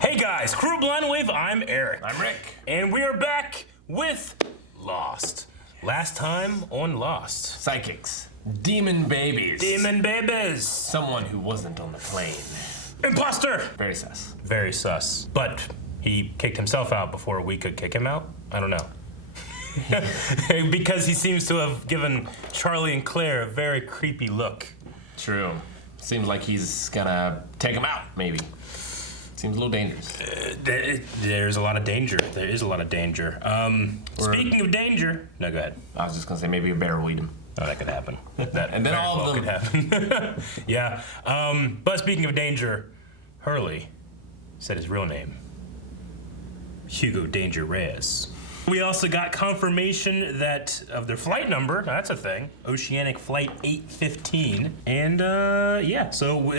Hey guys, Crew Blind Wave, I'm Eric. I'm Rick. And we are back with Lost. Last time on Lost. Psychics. Demon babies. Demon babies. Someone who wasn't on the plane. Imposter. Very sus. Very sus. But he kicked himself out before we could kick him out? I don't know. Because he seems to have given Charlie and Claire a very creepy look. True. Seems like he's gonna take him out, maybe. Seems a little dangerous. There's a lot of danger. There is a lot of danger. Speaking of danger... No, go ahead. I was just gonna say maybe you better weed him. Oh, that could happen. That and then all of them could happen. Yeah. But speaking of danger, Hurley said his real name. Hugo Danger Reyes. We also got confirmation that of their flight number. That's a thing. Oceanic Flight 815. And yeah, so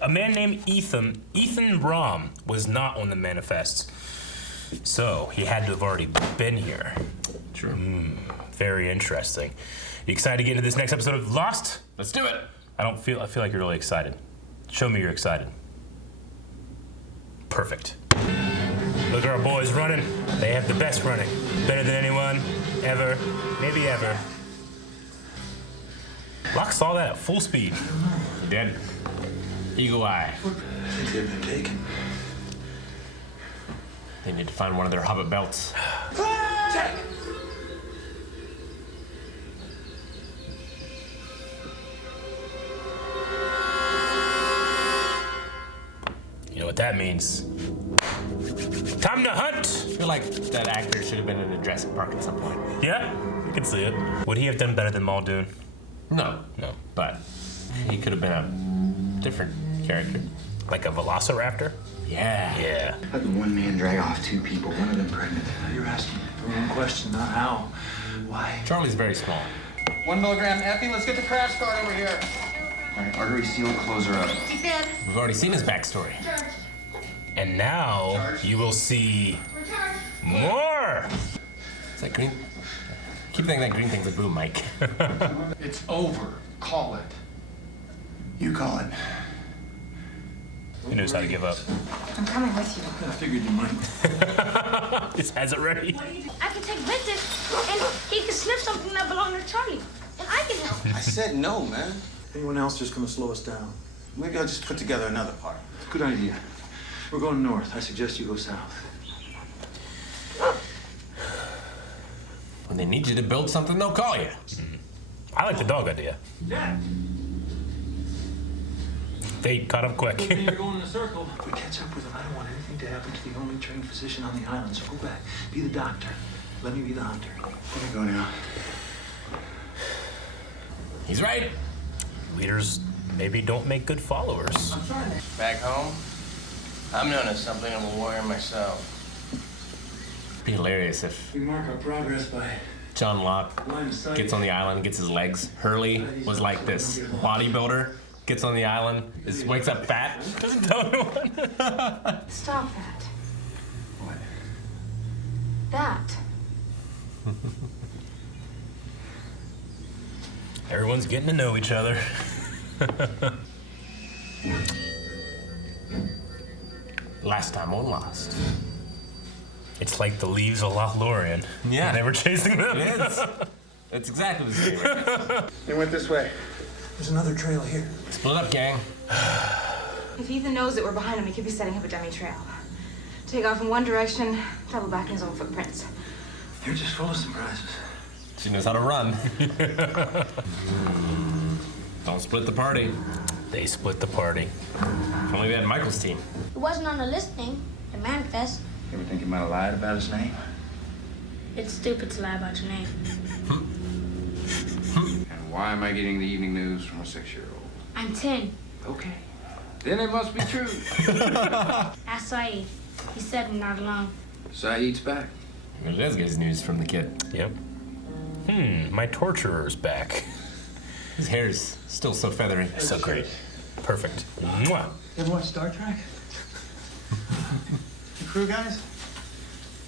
a man named Ethan Rom was not on the manifest. So he had to have already been here. True. Very interesting. You excited to get into this next episode of Lost? Let's do it. I feel like you're really excited. Show me you're excited. Perfect. Look at our boys running. They have the best running. Better than anyone, ever, maybe ever. Locke saw that at full speed. He did. Eagle eye. They've been taken. They need to find one of their hobbit belts. Jack! You know what that means. Time to hunt! I feel like that actor should have been in a Jurassic Park at some point. Yeah, you can see it. Would he have done better than Muldoon? No. No. But he could have been a different character. Like a velociraptor? Yeah. Yeah. How did one man drag off two people, one of them pregnant? You're asking the wrong question, not how. Why? Charlie's very small. 1 milligram epi. Let's get the crash cart over here. All right, artery sealed, close her up. We've already seen his backstory. And now you will see more! Is that green? I keep thinking that green thing's a boom mic. It's over. Call it. You call it. He knows how to give up. I'm coming with you. I figured you might. Just has it ready. I can take Vincent, and he can sniff something that belongs to Charlie, and I can help. I said no, man. Anyone else just gonna slow us down? Maybe I'll just put together another part. Good idea. We're going north. I suggest you go south. When they need you to build something, they'll call you. I like the dog idea. Yeah. They caught up quick. You're going in a circle. If we catch up with them, I don't want anything to happen to the only trained physician on the island. So go back. Be the doctor. Let me be the hunter. Let me go now. He's right. Leaders maybe don't make good followers. Back home, I'm known as something of a warrior myself. It'd be hilarious if We mark our progress by John Locke line of sight. gets on the island, gets his legs. Hurley was like this bodybuilder, gets on the island, wakes up fat, doesn't tell anyone. Stop that. What? That. Everyone's getting to know each other. Last time on Lost. It's like the leaves of Lothlorien. Yeah. When they were chasing them. It is. It's exactly the same. Right? They went this way. There's another trail here. Split up, gang. If Ethan knows that we're behind him, he could be setting up a dummy trail. Take off in one direction, double back in his own footprints. You're just full of surprises. She knows how to run. Don't split the party. They split the party. If only we had Michael's team. It wasn't on the listing, the manifest. You ever think he might have lied about his name? It's stupid to lie about your name. And why am I getting the evening news from a 6-year-old? I'm 10. Okay. Then it must be true. Ask Saeed. He said I'm not alone. Saeed's back. It does get his news from the kid. Yep. My torturer's back. His hair's still so feathery. So great. Perfect. Mwah. You ever watch Star Trek? The crew guys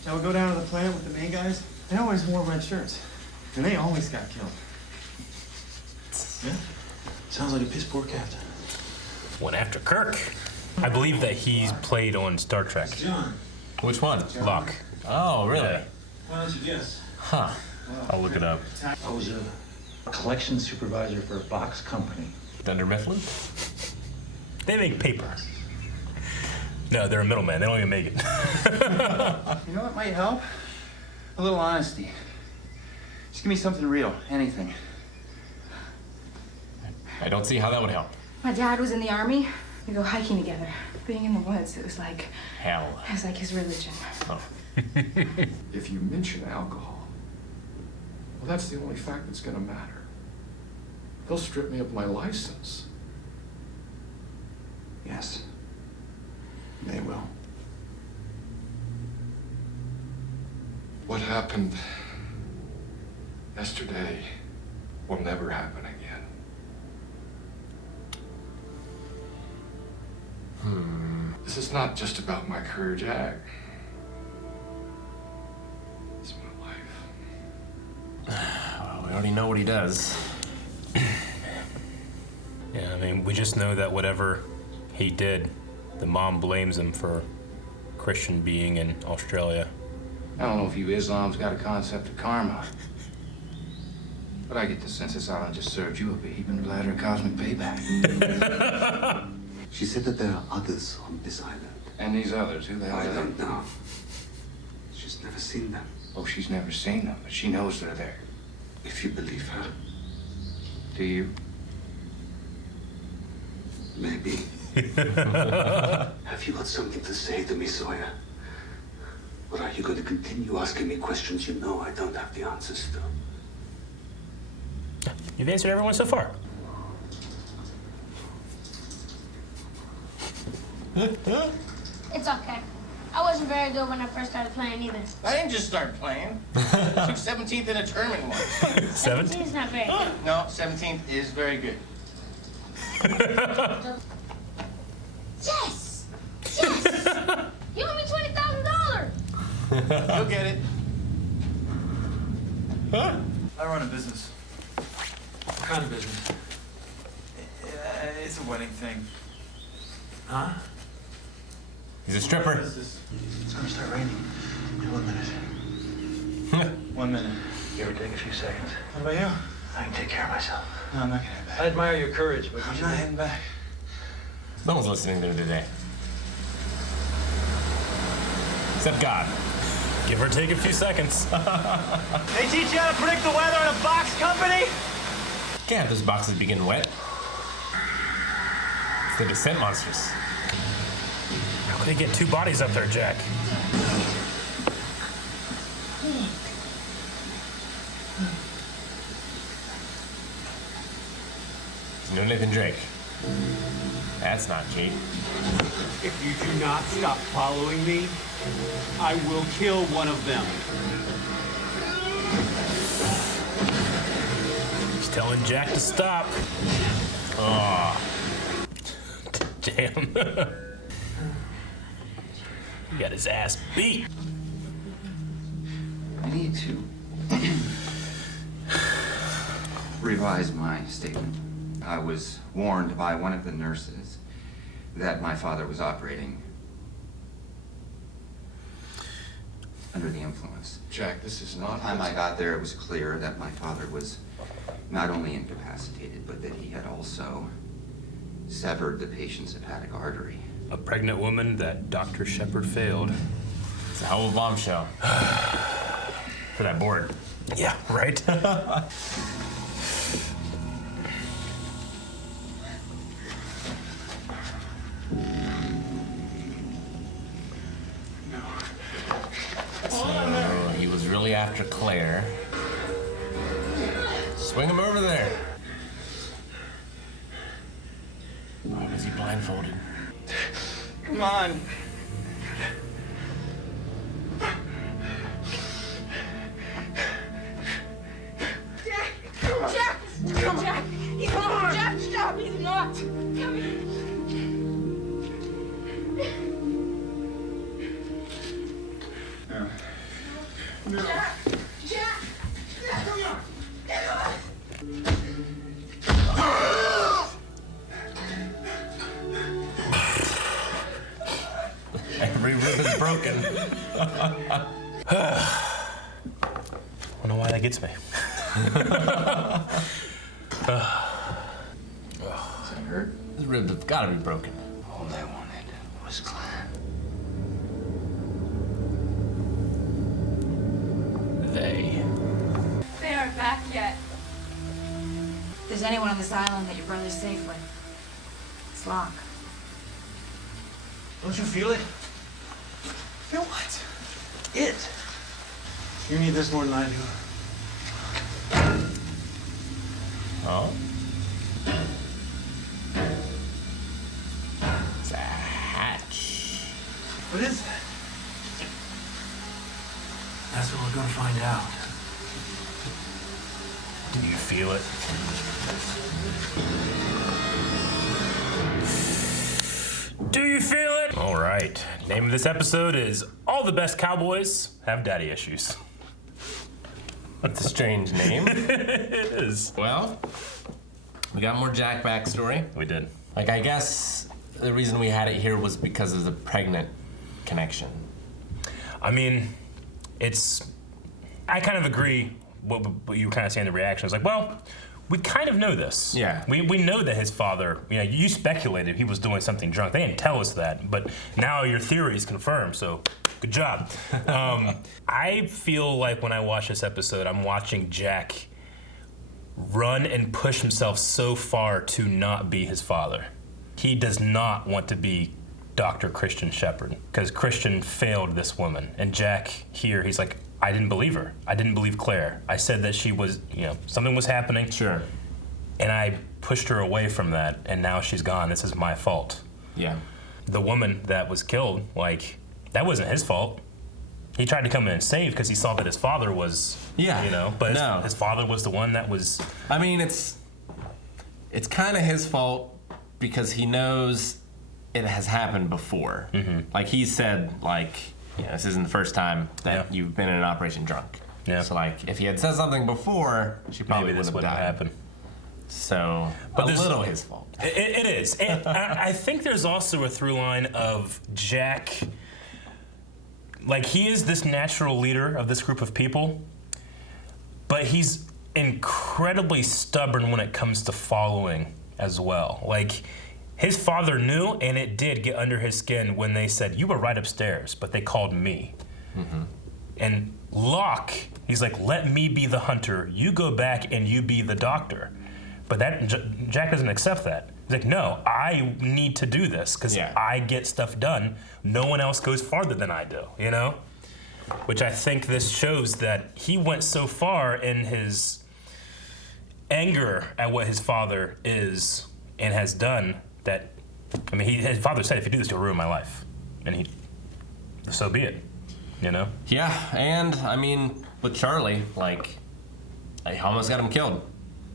that would go down to the planet with the main guys, they always wore red shirts. And they always got killed. Yeah? Sounds like a piss poor captain. Went after Kirk. I believe that he's played on Star Trek. John, Which one? Locke. Oh, really? Yeah. why don't you guess? Huh. I'll look it up. I was a collection supervisor for a box company. Dunder Mifflin? They make paper. No, they're a middleman. They don't even make it. You know what might help? A little honesty. Just give me something real, anything. I don't see how that would help. My dad was in the army. We go hiking together. Being in the woods, it was like Hell. his religion. Oh. If you mention alcohol, well, that's the only fact that's gonna matter. They'll strip me of my license. Yes. They will. What happened yesterday will never happen again. This is not just about my career, Jack. It's my life. Well, we already know what he does. Yeah, I mean, we just know that whatever he did, the mom blames him for Christian being in Australia. I don't know if you Islam's got a concept of karma. But I get the sense this island just served you up a heaping platter of cosmic payback. She said that there are others on this island. And these others, who the hell I are they? don't know. She's never seen them. Oh, she's never seen them, but she knows they're there. If you believe her, Do you? maybe. Have you got something to say to me, Sawyer? Or are you going to continue asking me questions you know I don't have the answers to? You've answered everyone so far. It's okay. I wasn't very good when I first started playing either. I didn't just start playing. I took 17th in a tournament once. 7? It's not very good. No, 17th is very good. Yes! Yes! You owe me $20,000! You'll get it. I run a business. What kind of business? It's a wedding thing. Huh? He's a stripper. What is this? It's gonna start raining in 1 minute. 1 minute. You ever take a few seconds? What about you? I can take care of myself. No, I'm not gonna head back. I admire your courage, but I'm not heading back. No one's listening there today. Except God. Give or take a few seconds. They teach you how to predict the weather in a box company? Can't have those boxes be getting wet. It's the descent monsters. How could he get 2 bodies up there, Jack? No Nathan Drake. That's not cheap. If you do not stop following me, I will kill one of them. He's telling Jack to stop. Oh. Damn. He got his ass beat. I need to revise my statement. I was warned by one of the nurses that my father was operating under the influence. Jack, this is By not... the time I got there, it was clear that my father was not only incapacitated, but that he had also severed the patient's hepatic artery. A pregnant woman that Dr. Shepard failed. It's a hell of a bombshell. For that board. Yeah, right? So he was really after Claire. Swing him over there. Why was he blindfolded? Come on. Jack! Jack! Jack! He's not! Jack, stop! He's not! Come here. Jack! Jack! Come on! broken. I don't know why that gets me. Does that hurt? His ribs have got to be broken. All they wanted was Glenn. They. They aren't back yet. If there's anyone on this island that your brother's safe with, it's Locke. Don't you feel it? Feel what? It. You need this more than I do. Oh? It's a hatch. What is that? That's what we're gonna find out. Do you feel it? Do you feel it? All right. Name of this episode is All the Best Cowboys Have Daddy Issues. That's a strange name. It is. Well, we got more Jack backstory. We did. Like, I guess the reason we had it here was because of the pregnant connection. I mean, I kind of agree what you were kind of saying in the reaction. It's like, well, we kind of know this. Yeah. We know that his father, you speculated he was doing something drunk. They didn't tell us that, but now your theory is confirmed, so good job. I feel like when I watch this episode, I'm watching Jack run and push himself so far to not be his father. He does not want to be Dr. Christian Shepherd, because Christian failed this woman. And Jack here, he's like, I didn't believe her. I didn't believe Claire. I said that she was, something was happening. Sure. And I pushed her away from that, and now she's gone. This is my fault. Yeah. The woman that was killed, that wasn't his fault. He tried to come in and save because he saw that his father was, but his father was the one that was... I mean, it's kind of his fault because he knows it has happened before. Mm-hmm. Like he said, this isn't the first time that you've been in an operation drunk. Yeah. So if he had said something before, she probably Maybe this would have died. happened. So a little his fault. It is. And I think there's also a through line of Jack. He is this natural leader of this group of people, but he's incredibly stubborn when it comes to following as well. His father knew, and it did get under his skin when they said, you were right upstairs, but they called me. Mm-hmm. And Locke, he's like, let me be the hunter. You go back and you be the doctor. But Jack doesn't accept that. He's like, no, I need to do this because I get stuff done. No one else goes farther than I do, Which I think this shows that he went so far in his anger at what his father is and has done that, his father said, if you do this, you'll ruin my life. And so be it, Yeah, and with Charlie, I almost got him killed.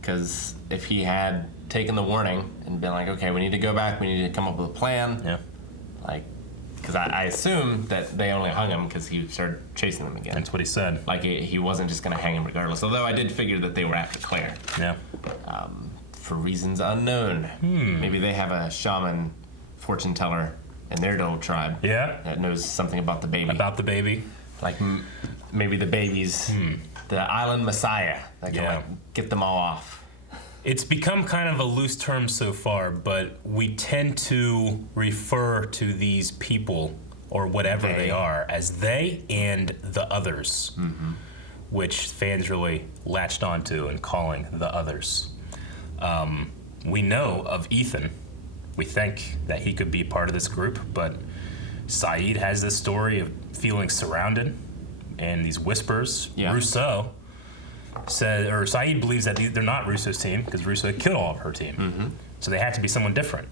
Because if he had taken the warning and been like, okay, we need to go back, we need to come up with a plan. Yeah. Because I assume that they only hung him because he started chasing them again. That's what he said. He wasn't just going to hang him regardless. Although I did figure that they were after Claire. Yeah. For reasons unknown. Maybe they have a shaman fortune teller in their old tribe. Yeah. That knows something about the baby. About the baby. Maybe the baby's the island messiah that can get them all off. It's become kind of a loose term so far, but we tend to refer to these people or whatever they are as they and the others, which fans really latched onto and calling the others. We know of Ethan. We think that he could be part of this group, but Saeed has this story of feeling surrounded and these whispers. Yeah. Rousseau said, or Saeed believes that they're not Russo's team because Russo killed all of her team. Mm-hmm. So they had to be someone different.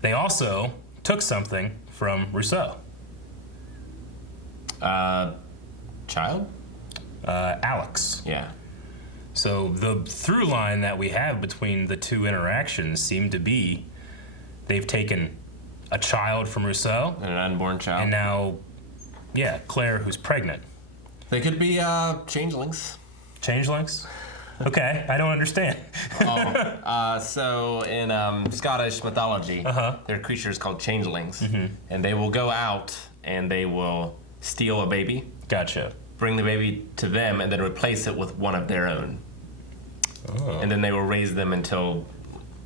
They also took something from Rousseau. Child? Alex. Yeah. So the through line that we have between the two interactions seem to be they've taken a child from Rousseau. And an unborn child. And now, Claire, who's pregnant. They could be changelings. Changelings? Okay, I don't understand. So in Scottish mythology, there are creatures called changelings, and they will go out and they will steal a baby. Gotcha. Bring the baby to them, and then replace it with one of their own. Oh. And then they will raise them until,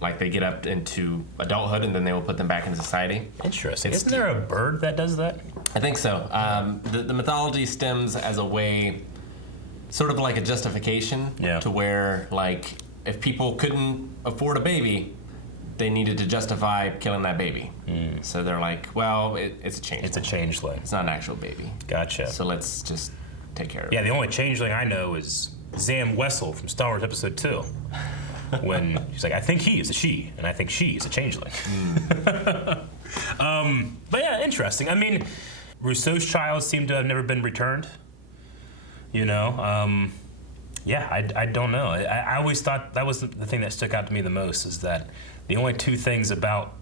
like, they get up into adulthood, and then they will put them back in society. Interesting. Isn't there a bird that does that? I think so. The mythology stems as a way, sort of like a justification, to where, like, if people couldn't afford a baby, they needed to justify killing that baby. So they're like, well, it's a changeling. It's a changeling. It's not an actual baby. Gotcha. So let's just take care of it. Yeah, the only changeling I know is Zam Wessel from Star Wars Episode 2. When she's like, I think he is a she, and I think she is a changeling. But yeah, interesting. I mean, Rousseau's child seemed to have never been returned. You know? Yeah, I don't know. I always thought that was the thing that stuck out to me the most, is that the only two things about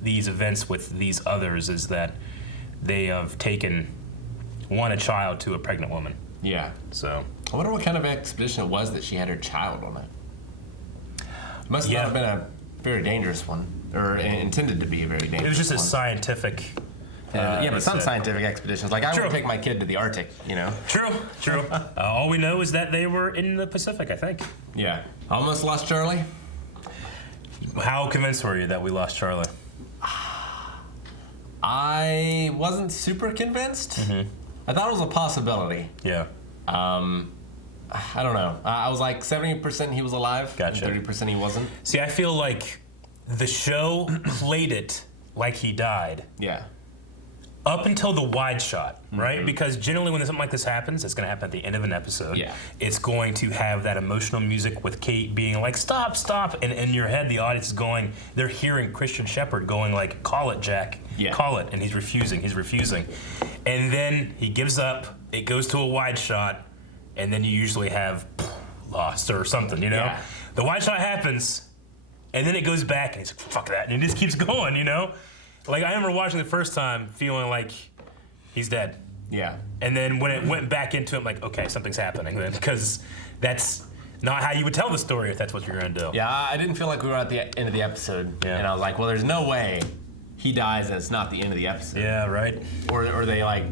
these events with these others is that they have taken a child to a pregnant woman. Yeah. So I wonder what kind of expedition it was that she had her child on it. Must not have been a very dangerous one, or intended to be a very dangerous one. It was just a scientific. But some scientific expeditions, like I would take my kid to the Arctic, you know. True. All we know is that they were in the Pacific, I think. Yeah. Almost lost Charlie. How convinced were you that we lost Charlie? I wasn't super convinced. I thought it was a possibility. Yeah. I don't know. I was like 70% he was alive. Gotcha. And 30% he wasn't. See, I feel like the show played it like he died. Yeah. Up until the wide shot, right? Because generally when something like this happens, it's going to happen at the end of an episode. Yeah. It's going to have that emotional music with Kate being like, stop. And in your head, the audience is going, they're hearing Christian Shepherd going like, call it, Jack. Yeah. Call it. And he's refusing. And then he gives up. It goes to a wide shot. And then you usually have lost or something, you know? Yeah. The wide shot happens. And then it goes back and he's like, fuck that. And it just keeps going, you know? Like, I remember watching the first time feeling like he's dead. Yeah. And then when it went back into it, I'm like, okay, something's happening then. Because that's not how you would tell the story if that's what you're going to do. Yeah, I didn't feel like we were at the end of the episode. Yeah. And I was like, well, there's no way he dies and it's not the end of the episode. Yeah, right. Or they, like,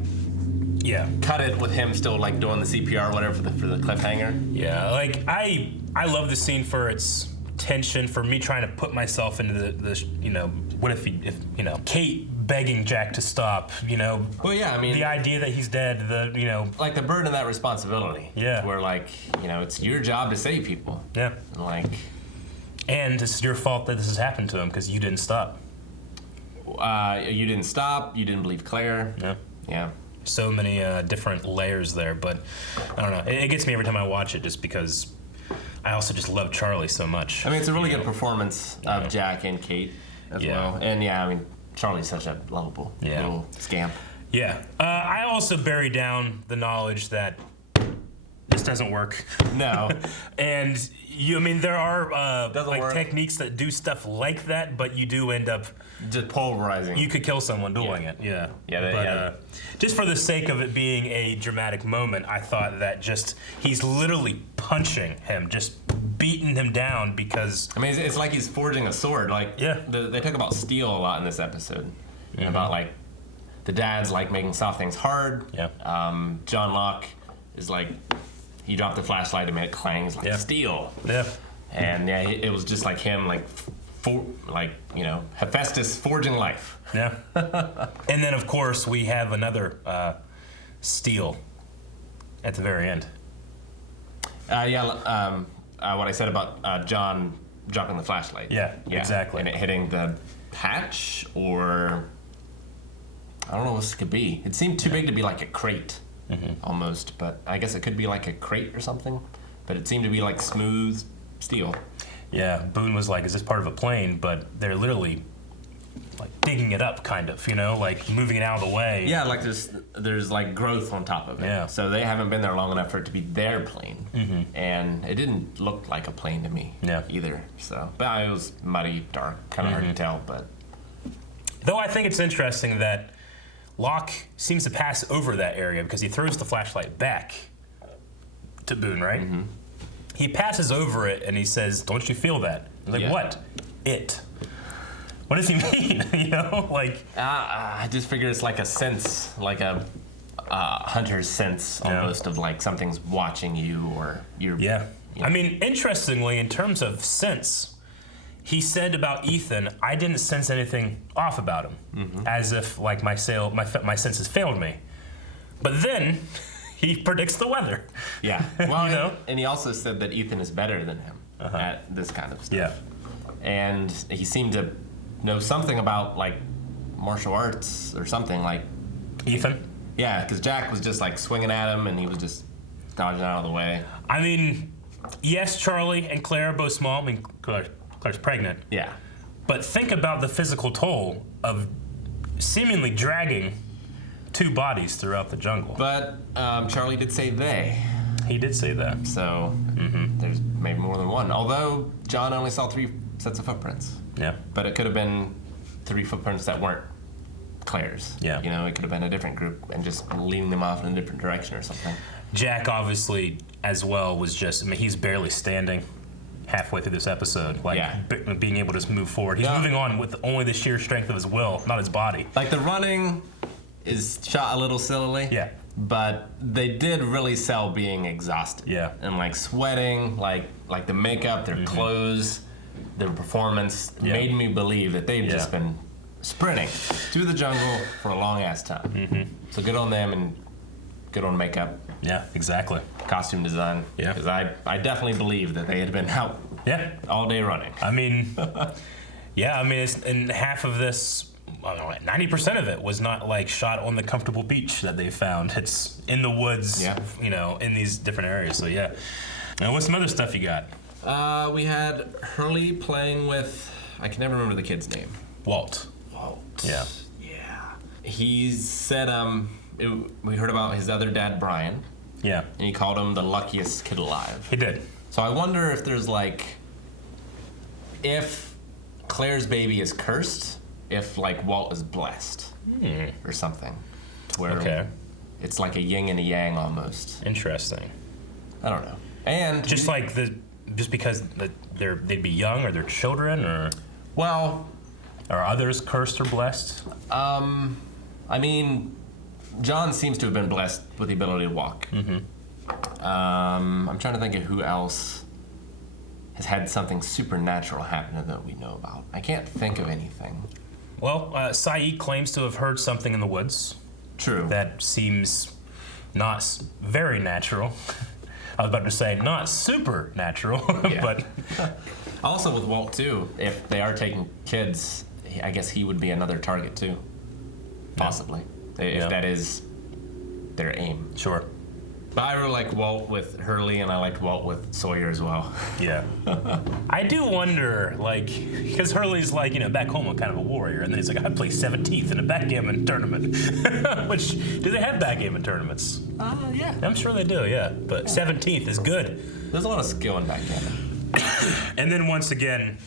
cut it with him still, like, doing the CPR or whatever for the cliffhanger. Yeah, like, I love the scene for its tension, for me trying to put myself into the you know, what if Kate begging Jack to stop, you know. Well, yeah, I mean, the idea that he's dead, like the burden of that responsibility. Yeah. Where, like, you know, it's your job to save people. Yeah. And it's your fault that this has happened to him because you didn't stop. You didn't stop. You didn't believe Claire. Yeah. Yeah. So many different layers there, but I don't know. It gets me every time I watch it, just because I also just love Charlie so much. I mean, it's a really good performance of Jack and Kate as well. And I mean, Charlie's such a lovable little scamp. Yeah. I also bury down the knowledge that this doesn't work. No. And there are techniques that do stuff like that, but you do end up just pulverizing. You could kill someone doing it. Yeah. But just for the sake of it being a dramatic moment, I thought that he's literally punching him, just beating him down because. I mean, it's like he's forging a sword. Like, they talk about steel a lot in this episode, about like the dad's like making soft things hard. Yeah. John Locke is like, he dropped the flashlight and made it clang. It's like steel. Yeah. And it was just like him, like, Hephaestus forging life. Yeah. And then, of course, we have another steel at the very end. What I said about John dropping the flashlight. Yeah, exactly. And it hitting the hatch, or I don't know what this could be. It seemed too big to be like a crate, almost, but I guess it could be like a crate or something. But it seemed to be like smooth steel. Yeah, Boone was like, is this part of a plane? But they're literally like digging it up, kind of, like moving it out of the way. Yeah, like there's like growth on top of it. Yeah. So they haven't been there long enough for it to be their plane. And it didn't look like a plane to me either. So, but it was muddy, dark, kind of hard to tell. But though I think it's interesting that Locke seems to pass over that area because he throws the flashlight back to Boone, right? He passes over it and he says, "Don't you feel that?" I'm like, what? It. What does he mean? I just figure it's like a sense, like a hunter's sense almost of like something's watching you or you're. Yeah. I mean, interestingly, in terms of sense, he said about Ethan, I didn't sense anything off about him, as if like my senses failed me. But then he predicts the weather. Yeah. Well, and he also said that Ethan is better than him at this kind of stuff. Yeah. And he seemed to know something about like martial arts or something like. Ethan? Yeah, because Jack was just like swinging at him and he was just dodging out of the way. I mean, yes, Charlie and Claire are both small. I mean, Claire's pregnant. Yeah. But think about the physical toll of seemingly dragging two bodies throughout the jungle. But Charlie did say they. He did say that. So there's maybe more than one. Although John only saw 3 sets of footprints. Yeah. But it could have been 3 footprints that weren't Claire's. Yeah. You know, it could have been a different group and just leading them off in a different direction or something. Jack obviously as well was just, I mean, he's barely standing halfway through this episode. Like, being able to just move forward. He's moving on with only the sheer strength of his will, not his body. Like, the running is shot a little sillily. Yeah. But they did really sell being exhausted. Yeah. And, like, sweating, like the makeup, their clothes, their performance made me believe that they've just been sprinting through the jungle for a long-ass time. So good on them and good on makeup. Yeah, exactly. Costume design. Yeah. Because I definitely believe that they had been out all day running. I mean, and half of this, 90% of it was not like shot on the comfortable beach that they found. It's in the woods, in these different areas. So yeah. Now, what's some other stuff you got? We had Hurley playing with, I can never remember the kid's name. Walt. Yeah. Yeah. He said, we heard about his other dad, Brian. Yeah. And he called him the luckiest kid alive. He did. So I wonder if there's if Claire's baby is cursed, if Walt is blessed or something. To where it's like a yin and a yang almost. Interesting. I don't know. And just because they'd be young or they're children or are others cursed or blessed? I mean, John seems to have been blessed with the ability to walk. I'm trying to think of who else has had something supernatural happen that we know about. I can't think of anything. Well, Saeed claims to have heard something in the woods. True. That seems not very natural. I was about to say not supernatural, but also with Walt too. If they are taking kids, I guess he would be another target too, possibly, if that is their aim. Sure. But I really like Walt with Hurley, and I liked Walt with Sawyer as well. Yeah. I do wonder, because Hurley's back home kind of a warrior, and then he's like, I play 17th in a backgammon tournament. Which, do they have backgammon tournaments? Yeah. I'm sure they do, yeah. But 17th is good. There's a lot of skill in backgammon. And then once again,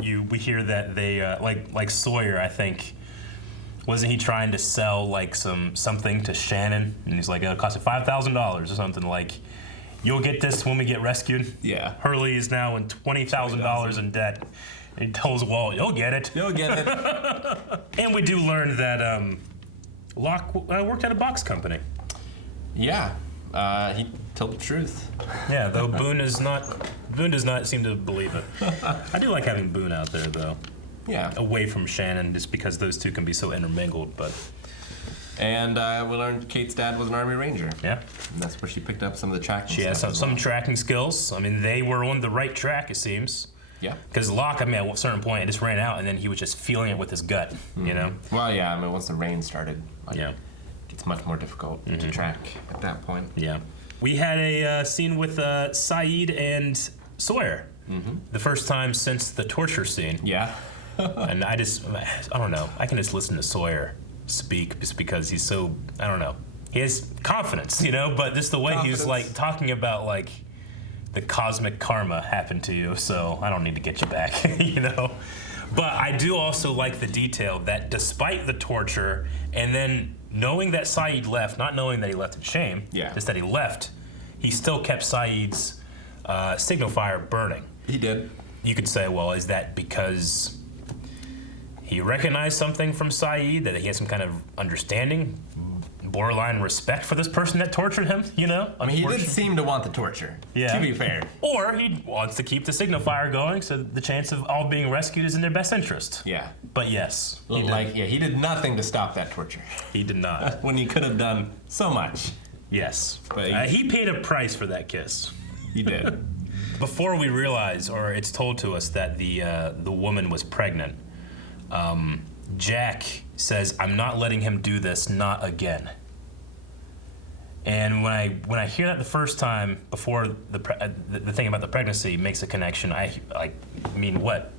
we hear that they, like Sawyer, I think, wasn't he trying to sell something to Shannon? And he's like, it'll cost you $5,000 or something. You'll get this when we get rescued. Yeah. Hurley is now in $20,000 in debt. And he tells Walt, you'll get it. You'll get it. And we do learn that Locke worked at a box company. Yeah. He told the truth. Yeah, though Boone does not seem to believe it. I do like having Boone out there, though. Yeah. Away from Shannon, just because those two can be so intermingled, but... And we learned Kate's dad was an Army Ranger. Yeah. And that's where she picked up some of the tracking She has some tracking skills. I mean, they were on the right track, it seems. Yeah. Because Locke, at a certain point, it just ran out, and then he was just feeling it with his gut, you know? Well, yeah, once the rain started, it's much more difficult to track at that point. Yeah. We had a scene with Saeed and Sawyer. The first time since the torture scene. Yeah. And I don't know. I can just listen to Sawyer speak just because he's so, I don't know. He has confidence, but just the way he's talking about the cosmic karma happened to you, so I don't need to get you back, But I do also like the detail that despite the torture and then knowing that Saeed left, not knowing that he left in shame, just that he left, he still kept Saeed's signal fire burning. He did. You could say, well, is that because he recognized something from Saeed, that he had some kind of understanding, borderline respect for this person that tortured him, you know? I mean, he did seem to want the torture, yeah. to be fair. Or he wants to keep the signifier going, so the chance of all being rescued is in their best interest. Yeah. But yes. He did nothing to stop that torture. He did not. When he could have done so much. Yes. But he paid a price for that kiss. He did. Before we realize, or it's told to us that the woman was pregnant, Jack says, "I'm not letting him do this, not again." And when I hear that the first time, before the thing about the pregnancy makes a connection, I mean, what?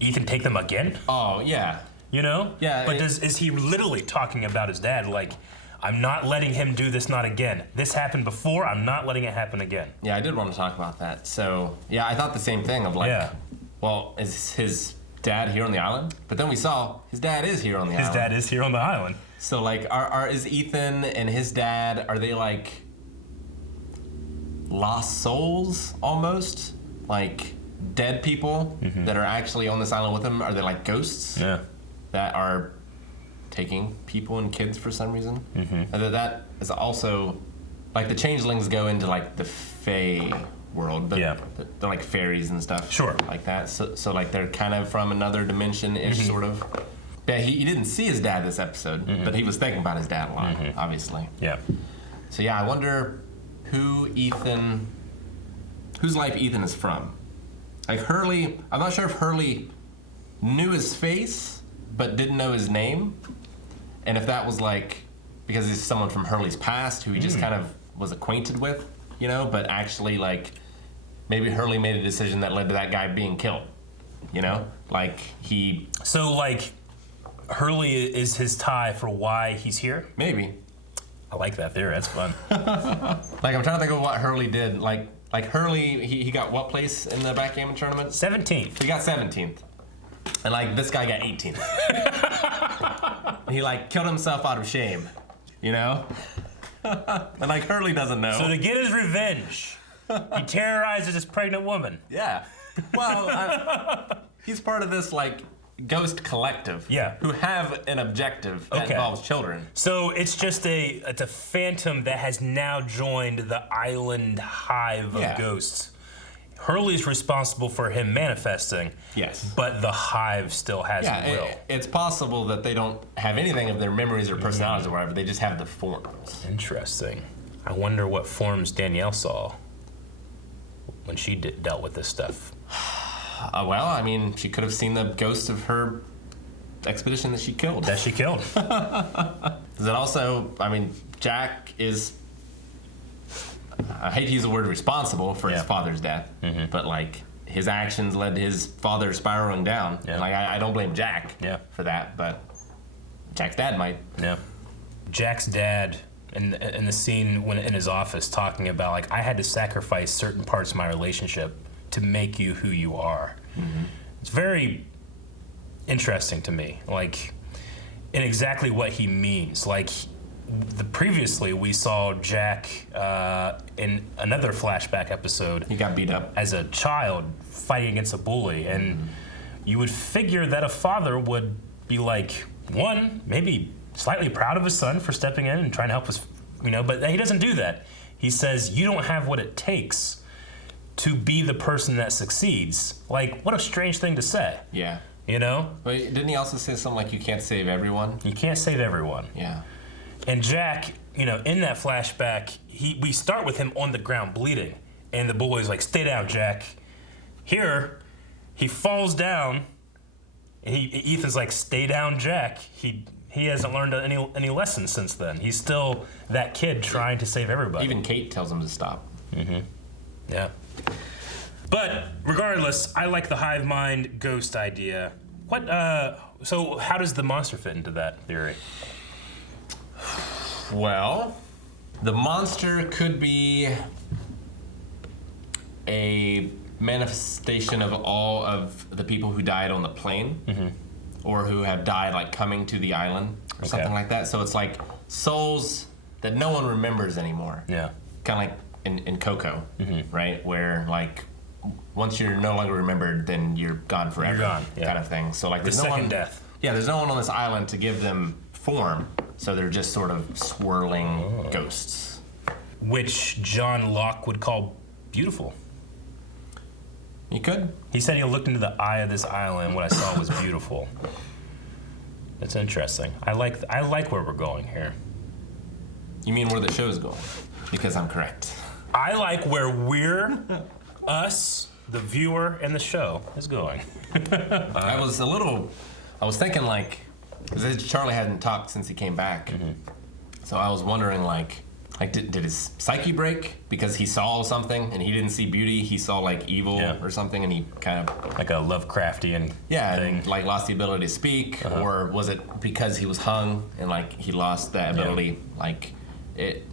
Ethan take them again? Oh yeah. You know? Yeah. But is he literally talking about his dad? Like, I'm not letting him do this, not again. This happened before. I'm not letting it happen again. Yeah, I did want to talk about that. So yeah, I thought the same thing of like, well, is his dad here on the island? But then we saw his dad is here on the island. His dad is here on the island. So like, is Ethan and his dad, are they like lost souls almost? Like dead people that are actually on this island with him? Are they like ghosts? Yeah. That are taking people and kids for some reason? And that is also, like the changelings go into like the Fae world. They're like fairies and stuff. Sure. Like that. So like they're kind of from another dimension-ish sort of. Yeah, he didn't see his dad this episode, but he was thinking about his dad a lot, obviously. Yeah. So yeah, I wonder whose life Ethan is from. Like Hurley, I'm not sure if Hurley knew his face, but didn't know his name. And if that was like, because he's someone from Hurley's past who he just kind of was acquainted with, you know, but actually like, maybe Hurley made a decision that led to that guy being killed, you know? Like he... So like, Hurley is his tie for why he's here? Maybe. I like that theory. That's fun. Like, I'm trying to think of what Hurley did. Like Hurley, he got what place in the backgammon tournament? 17th. He got 17th. And like, this guy got 18th. He like killed himself out of shame, you know? And like, Hurley doesn't know. So to get his revenge, he terrorizes this pregnant woman. Yeah. Well, he's part of this like ghost collective. Yeah. Who have an objective that involves children. So it's just it's a phantom that has now joined the island hive of ghosts. Hurley's responsible for him manifesting. Yes. But the hive still has will. It's possible that they don't have anything of their memories or personalities or whatever. They just have the forms. Interesting. I wonder what forms Danielle saw when she dealt with this stuff. Well, I mean, she could have seen the ghost of her expedition that she killed. That she killed. Does it also, I mean, Jack is, I hate to use the word responsible for his father's death, but like his actions led to his father spiraling down. Yeah. And like, I don't blame Jack for that, but Jack's dad might. Yeah. Jack's dad in the scene when in his office talking about like, I had to sacrifice certain parts of my relationship to make you who you are. It's very interesting to me, like in exactly what he means. Like previously we saw Jack in another flashback episode. He got beat up as a child fighting against a bully, and you would figure that a father would be like, one, maybe slightly proud of his son for stepping in and trying to help his, you know, but he doesn't do that. He says, you don't have what it takes to be the person that succeeds. Like, what a strange thing to say. Yeah. You know? But didn't he also say something like, you can't save everyone? You can't save everyone. Yeah. And Jack, you know, in that flashback, we start with him on the ground bleeding, and the bully's like, stay down, Jack. Here, he falls down, and Ethan's like, stay down, Jack. He hasn't learned any lessons since then. He's still that kid trying to save everybody. Even Kate tells him to stop. Yeah. But regardless, I like the hive mind ghost idea. So how does the monster fit into that theory? Well, the monster could be a manifestation of all of the people who died on the plane, or who have died like coming to the island or something like that. So it's like souls that no one remembers anymore. Yeah. Kind of like in Coco, right? Where like once you're no longer remembered, then you're gone forever. You're gone. Yeah. Kind of thing. So like the second death. Yeah, there's no one on this island to give them form, so they're just sort of swirling ghosts. Which John Locke would call beautiful. You could. He said he looked into the eye of this island and what I saw was beautiful. That's interesting. I like where we're going here. You mean where the show's going? Because I'm correct. I like where us, the viewer, and the show is going. I was thinking like, because Charlie hadn't talked since he came back. So I was wondering like did his psyche break because he saw something and he didn't see beauty, he saw like evil or something, and he kind of like a Lovecraftian thing. And like lost the ability to speak, or was it because he was hung and like he lost that ability? Like it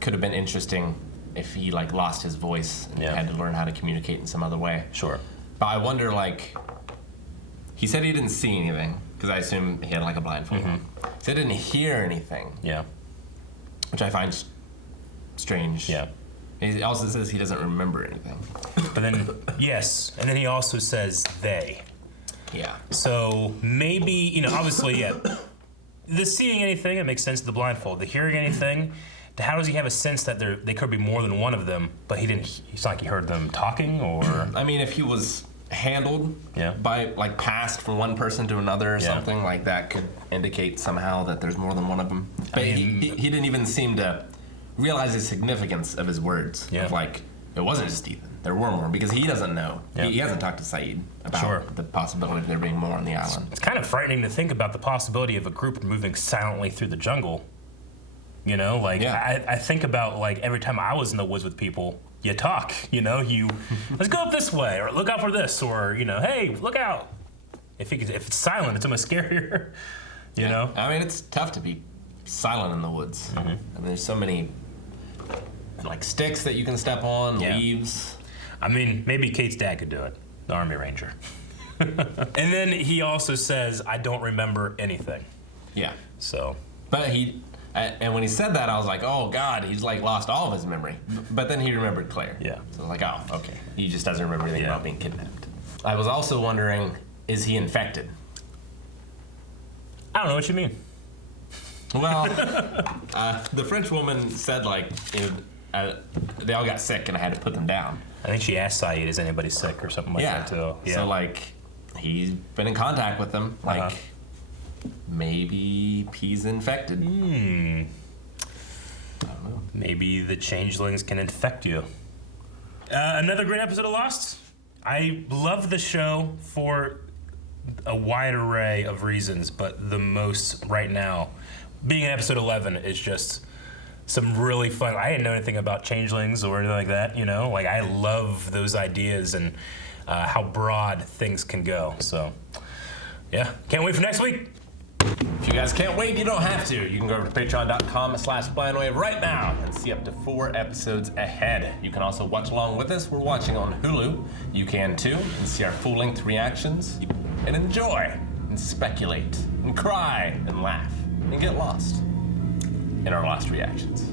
could have been interesting if he like lost his voice and had to learn how to communicate in some other way. Sure. But I wonder, like, he said he didn't see anything because I assume he had like a blindfold. He said he didn't hear anything. Yeah. Which I find strange. Yeah. He also says he doesn't remember anything. But then, yes, and then he also says they. Yeah. So maybe, obviously, the seeing anything, it makes sense to the blindfold. The hearing anything, how does he have a sense that they could be more than one of them, but it's not like he heard them talking, or? I mean, if he was handled by, like, passed from one person to another or something, like that could indicate somehow that there's more than one of them. But he didn't even seem to realize the significance of his words. Of like, it wasn't just Ethan. There were more, because he doesn't know. He hasn't talked to Saeed about the possibility of there being more on the island. It's kind of frightening to think about the possibility of a group moving silently through the jungle. I think about, like, every time I was in the woods with people, you talk, let's go up this way, or look out for this, or, hey, look out. If it's silent, it's almost scarier, you know? I mean, it's tough to be silent in the woods. I mean, there's so many, like, sticks that you can step on, leaves. I mean, maybe Kate's dad could do it, the Army Ranger. And then he also says, I don't remember anything. Yeah. So. But and when he said that, I was like, oh, God, he's, like, lost all of his memory. But then he remembered Claire. Yeah. So I was like, oh, okay. He just doesn't remember anything about being kidnapped. I was also wondering, is he infected? I don't know what you mean. Well, the French woman said, like, they all got sick and I had to put them down. I think she asked Saeed, is anybody sick or something like that, too. Yeah. So, like, he's been in contact with them. Like, maybe he's infected. I don't know. Maybe the changelings can infect you. Another great episode of Lost. I love the show for a wide array of reasons, but the most right now, being in episode 11, is just some really fun. I didn't know anything about changelings or anything like that, Like, I love those ideas and how broad things can go. So, yeah, can't wait for next week. If you guys can't wait, you don't have to. You can go over to patreon.com/planwave right now and see up to 4 episodes ahead. You can also watch along with us. We're watching on Hulu. You can too, and see our full-length reactions, and enjoy, and speculate, and cry, and laugh, and get lost in our Lost reactions.